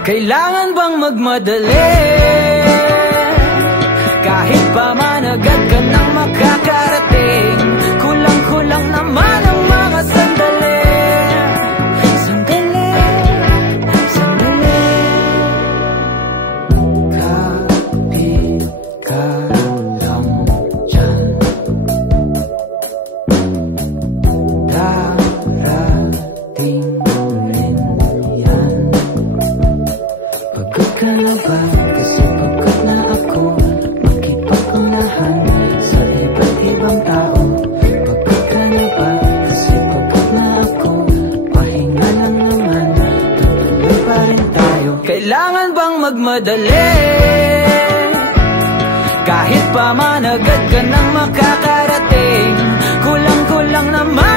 Kailangan bang magmadali? Kahit pa man agad ka nang makakarating, kulang-kulang naman ang mga sandali. Sandali, sandali. Kapit ka lang dyan, darating rin yan. Pagod ka na ba? Kasi pagod na ako makipag-unahan sa iba't ibang tao. Pagod ka na ba? Kasi pagod na ako, pahinga lang naman, tutuloy pa rin tayo. Kailangan bang magmadali? Kahit pa man agad ka nang makakarating, kulang-kulang naman